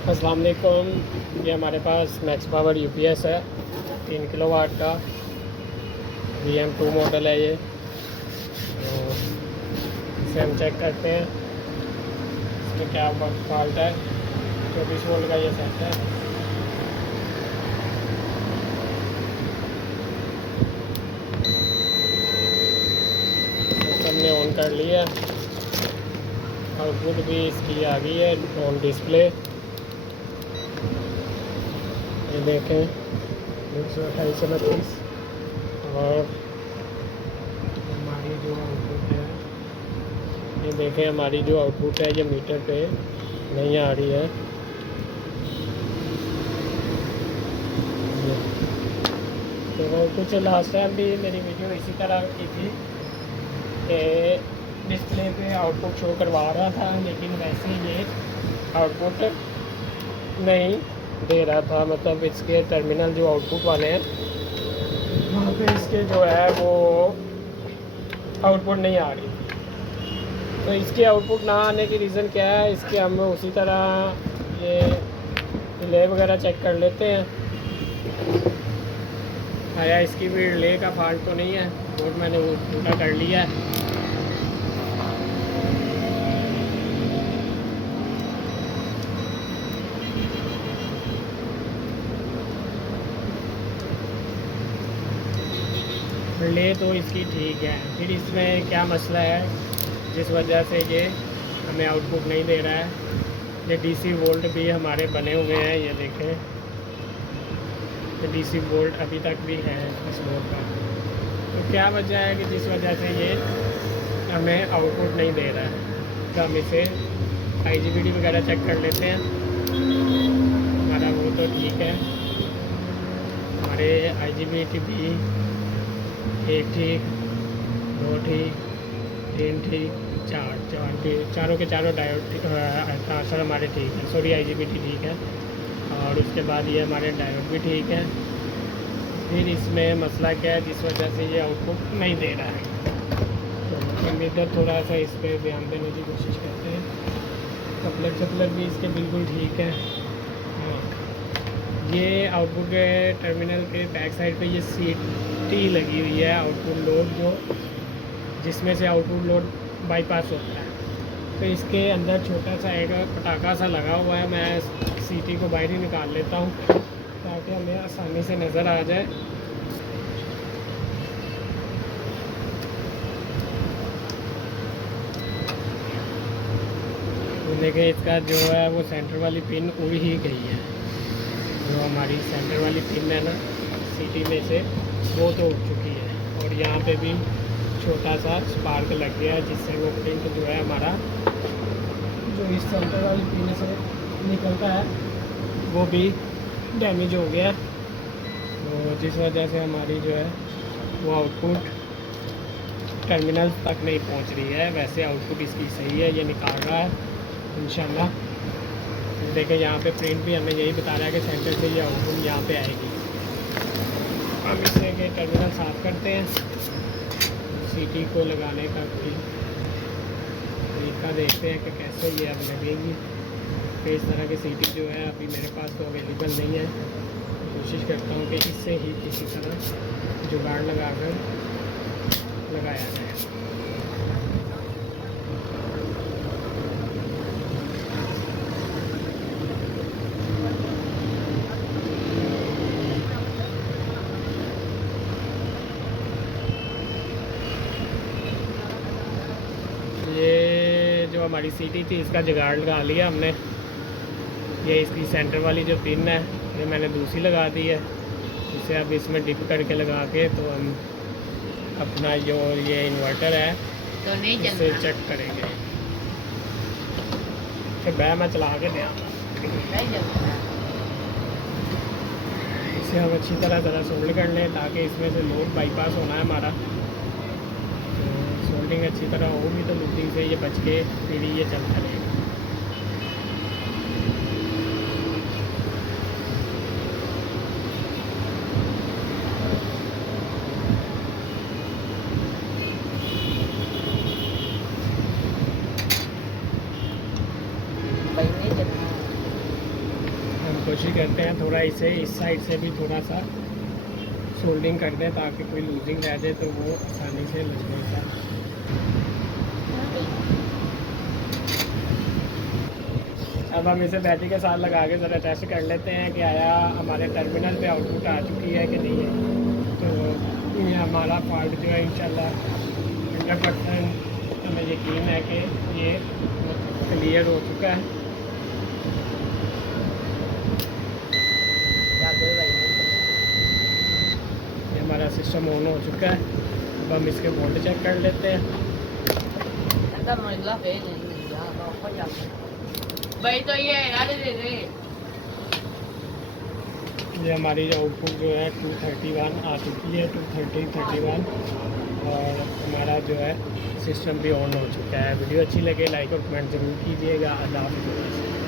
अस्सलाम वालेकुम। ये हमारे पास मैक्स पावर यूपीएस है 3 किलोवाट का। VM2 मॉडल है ये। तो इसे हम चेक करते हैं इसमें क्या फॉल्ट है। 24 वोल्ट का ये सेट है। सिस्टम ने ऑन कर लिया। आउटपुट भी इसकी आ गई है ऑन डिस्प्ले। ये देखें 128 और हमारी जो आउटपुट है, ये देखें हमारी जो आउटपुट है ये मीटर पे नहीं आ रही है। तो कुछ लास्ट टाइम भी मेरी वीडियो इसी तरह की थी कि डिस्प्ले पे आउटपुट शो करवा रहा था, लेकिन वैसे ये आउटपुट नहीं दे रहा था। मतलब इसके टर्मिनल जो आउटपुट वाले हैं वहाँ पे इसके जो है वो आउटपुट नहीं आ रही। तो इसके आउटपुट ना आने की रीज़न क्या है, इसके हम उसी तरह ये रिले वगैरह चेक कर लेते हैं। आया इसकी भी रिले का फॉल्ट तो नहीं है। बोर्ड मैंने वो पूरा कर लिया है। रिले तो इसकी ठीक है, फिर इसमें क्या मसला है जिस वजह से ये हमें आउटपुट नहीं दे रहा है। ये DC वोल्ट भी हमारे बने हुए हैं, ये देखें ये DC वोल्ट अभी तक भी है इस बोर्ड पर। तो क्या वजह है कि जिस वजह से ये हमें आउटपुट नहीं दे रहा है। तो हम इसे IGBT वगैरह चेक कर लेते हैं। हमारा वो तो ठीक है, हमारे IGBT भी 1 ठीक, 2 ठीक, 3 ठीक, 4 ठीक, चारों के चारों डायोड ट्रांसफर हमारे ठीक है। सॉरी IGBT ठीक है। और उसके बाद ये हमारे डायोड भी ठीक है। फिर इसमें मसला क्या है जिस वजह से ये आउटपुट नहीं दे रहा है। तो हम इधर थोड़ा सा इस पर ध्यान देने की कोशिश करते हैं। कपलर भी इसके बिल्कुल ठीक है। हाँ, ये आउटपुट के टर्मिनल के बैक साइड पे ये CT लगी हुई है, आउटपुट लोड जो जिसमें से आउटपुट लोड बाईपास होता है। तो इसके अंदर छोटा सा एक पटाखा सा लगा हुआ है। मैं CT को बाहर ही निकाल लेता हूँ ताकि हमें आसानी से नज़र आ जाए। तो देखिए इसका जो है वो सेंटर वाली पिन उड़ ही गई है। जो हमारी सेंटर वाली पिन है ना CT में से, वो तो उड़ चुकी है। और यहाँ पे भी छोटा सा स्पार्क लग गया है, जिससे वो प्रिंट जो है हमारा जो इस सेंटर वाली पिन से निकलता है वो भी डैमेज हो गया। तो जिस वजह से हमारी जो है वो आउटपुट टर्मिनल तक नहीं पहुंच रही है। वैसे आउटपुट इसकी सही है, ये निकाल रहा है इंशाल्लाह। देखें यहाँ पे प्रिंट भी हमें यही बता रहा है कि सेंटर से ये आउटपुट यहाँ पे आएगी। हम इससे के टर्मिनल साफ़ करते हैं। CT को लगाने का कोई तरीका देखते हैं कि कैसे ये अब लगेगी। तो इस तरह के CT जो है अभी मेरे पास तो अवेलेबल नहीं है। कोशिश करता हूँ कि इससे ही किसी तरह जुगाड़ लगा कर लगाया जाए। ये जो हमारी CT थी इसका जुगाड़ लगा लिया हमने। ये इसकी सेंटर वाली जो पिन है ये मैंने दूसरी लगा दी है। इसे अब इसमें डिप करके लगा के तो हम अपना जो ये इन्वर्टर है तो नहीं इसे चेक करेंगे। फिर मैं चला के दे इसे हम अच्छी तरह ज़रा सोल्ड कर लें ताकि इसमें से लोड बाईपास होना है हमारा। तो सोल्डिंग अच्छी तरह होगी तो लूटिंग से ये बच के फिर ये चलता रहेगा। भाई नहीं चलना। कोशिश करते हैं थोड़ा इसे इस साइड से भी थोड़ा सा सोल्डिंग कर दें ताकि कोई लूजिंग रह जाए तो वो आसानी से लग जाएगा। अब हम इसे बैटरी के साथ लगा के ज़रा टेस्ट कर लेते हैं कि आया हमारे टर्मिनल पे आउटपुट आ चुकी है कि नहीं है। तो ये हमारा पार्ट जो है इंशाल्लाह 100% हमें यकीन है कि ये क्लियर हो चुका है। ये हमारा सिस्टम ऑन हो चुका है। अब हम इसके वोल्ट चेक कर लेते हैं। भाई तो ये ये हमारी आउटपुट जो है 231 आ चुकी है, 230-31, और हमारा जो है सिस्टम भी ऑन हो चुका है। वीडियो अच्छी लगे लाइक और कमेंट ज़रूर कीजिएगा। अल्लाह हाफ़िज़।